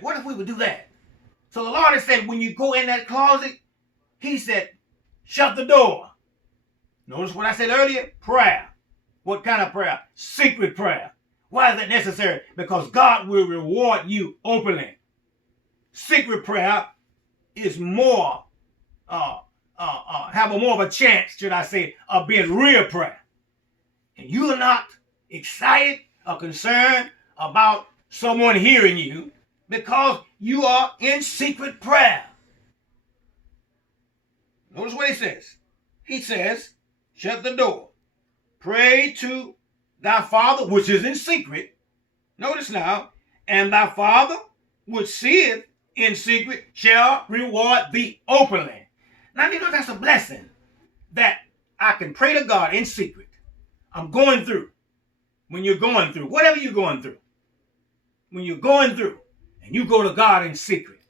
What if we would do that? So the Lord has said, when you go in that closet, he said, shut the door. Notice what I said earlier? Prayer. What kind of prayer? Secret prayer. Why is that necessary? Because God will reward you openly. Secret prayer is more, have more of a chance, should I say, of being real prayer. And you are not excited or concerned about someone hearing you because you are in secret prayer. Notice what he says. He says, shut the door. Pray to thy Father, which is in secret. Notice now, and thy Father, which seeth in secret, shall reward thee openly. Now, you know, that's a blessing that I can pray to God in secret. I'm going through. When you're going through, whatever you're going through, when you're going through, and you go to God in secret,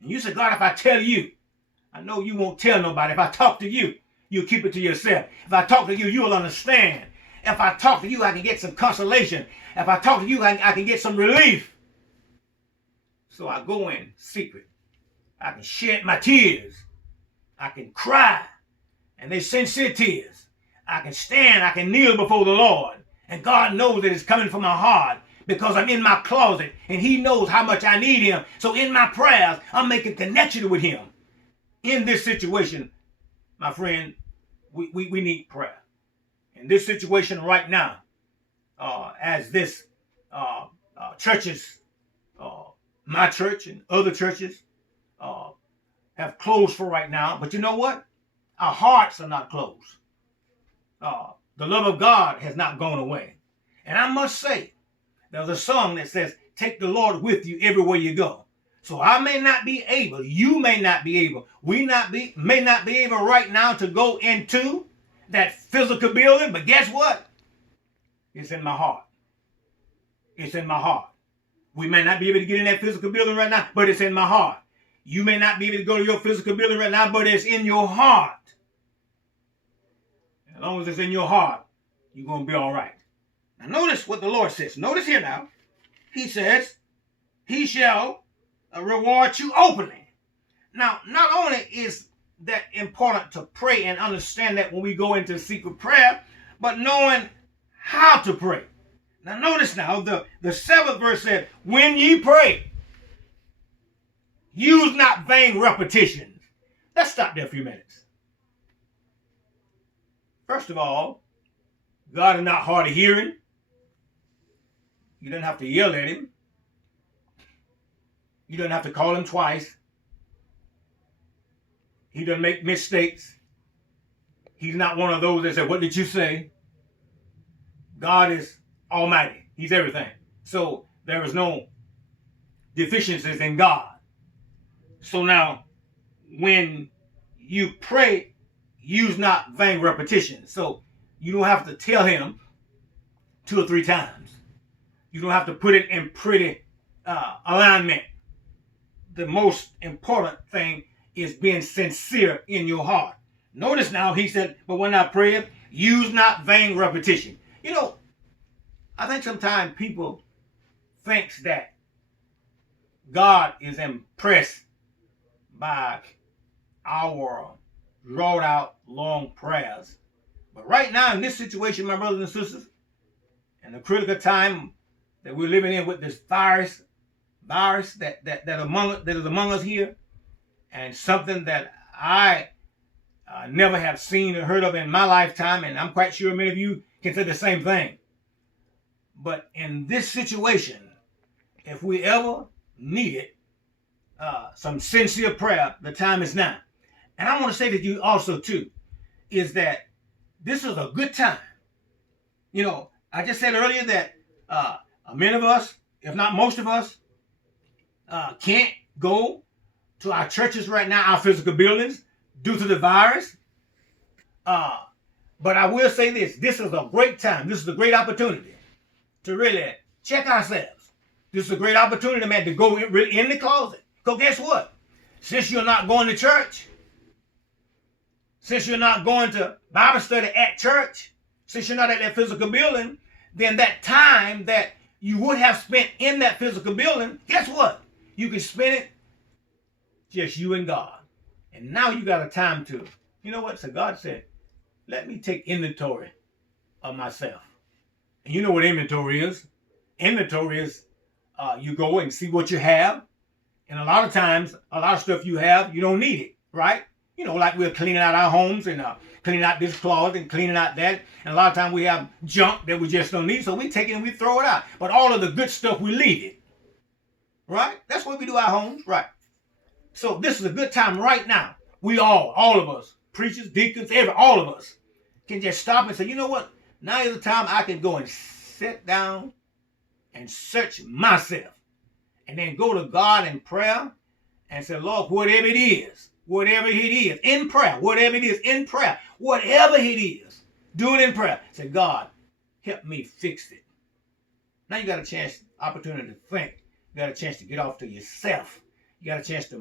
and you say, God, if I tell you, I know you won't tell nobody. If I talk to you, you'll keep it to yourself. If I talk to you, you'll understand. If I talk to you, I can get some consolation. If I talk to you, I can get some relief. So I go in secret. I can shed my tears. I can cry. And they're sincere tears. I can stand. I can kneel before the Lord. And God knows that it's coming from my heart because I'm in my closet. And he knows how much I need him. So in my prayers, I'm making connection with him. In this situation, my friend, we need prayer. In this situation right now, as this churches, my church and other churches have closed for right now. But you know what? Our hearts are not closed. The love of God has not gone away. And I must say, there's a song that says, take the Lord with you everywhere you go. So I may not be able, you may not be able, may not be able right now to go into that physical building, but guess what? It's in my heart. It's in my heart. We may not be able to get in that physical building right now, but it's in my heart. You may not be able to go to your physical building right now, but it's in your heart. As long as it's in your heart, you're going to be all right. Now notice what the Lord says. Notice here now. He says, he shall reward you openly. Now, not only is that important to pray and understand that when we go into secret prayer, but knowing how to pray. Now, notice now, the 7th verse said, when ye pray, use not vain repetitions. Let's stop there a few minutes. First of all, God is not hard of hearing. You don't have to yell at him. You don't have to call him twice. He doesn't make mistakes. He's not one of those that say, what did you say? God is almighty. He's everything. So there is no deficiencies in God. So now, when you pray, use not vain repetition. So you don't have to tell him 2 or 3 times. You don't have to put it in pretty alignment. The most important thing is being sincere in your heart. Notice now, he said, but when I pray, use not vain repetition. You know, I think sometimes people think that God is impressed by our drawn out long prayers. But right now in this situation, my brothers and sisters, in the critical time that we're living in with this virus that is among us here, and something that I never have seen or heard of in my lifetime, and I'm quite sure many of you can say the same thing. But in this situation, if we ever needed some sincere prayer, the time is now. And I want to say to you also too, is that this is a good time. You know, I just said earlier that many of us, if not most of us, can't go to our churches right now, our physical buildings, due to the virus. But I will say this is a great time. This is a great opportunity to really check ourselves. This is a great opportunity, man, to go in the closet. Because guess what? Since you're not going to church, since you're not going to Bible study at church, since you're not at that physical building, then that time that you would have spent in that physical building, guess what? You can spend it just you and God. And now you got a time to, you know what? So God said, let me take inventory of myself. And you know what inventory is? Inventory is you go and see what you have. And a lot of times, a lot of stuff you have, you don't need it, right? You know, like we're cleaning out our homes and cleaning out this closet and cleaning out that. And a lot of times we have junk that we just don't need. So we take it and we throw it out. But all of the good stuff, we leave it. Right? That's what we do our homes. Right. So this is a good time right now. We all of us, preachers, deacons, all of us can just stop and say, you know what? Now is the time I can go and sit down and search myself. And then go to God in prayer and say, Lord, whatever it is, in prayer, whatever it is, in prayer, whatever it is, do it in prayer. Say, God, help me fix it. Now you got a chance, opportunity to think. You got a chance to get off to yourself. You got a chance to